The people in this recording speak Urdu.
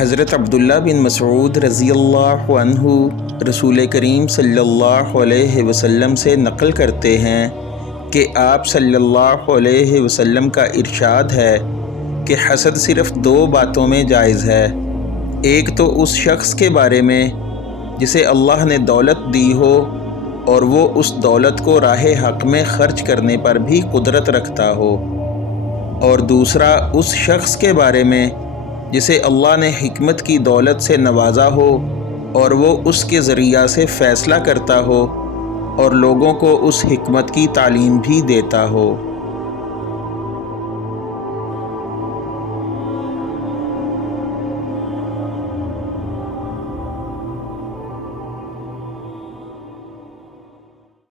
حضرت عبداللہ بن مسعود رضی اللہ عنہ رسول کریم صلی اللہ علیہ وسلم سے نقل کرتے ہیں کہ آپ صلی اللہ علیہ وسلم کا ارشاد ہے کہ حسد صرف دو باتوں میں جائز ہے۔ ایک تو اس شخص کے بارے میں جسے اللہ نے دولت دی ہو اور وہ اس دولت کو راہ حق میں خرچ کرنے پر بھی قدرت رکھتا ہو، اور دوسرا اس شخص کے بارے میں جسے اللہ نے حکمت کی دولت سے نوازا ہو اور وہ اس کے ذریعہ سے فیصلہ کرتا ہو اور لوگوں کو اس حکمت کی تعلیم بھی دیتا ہو۔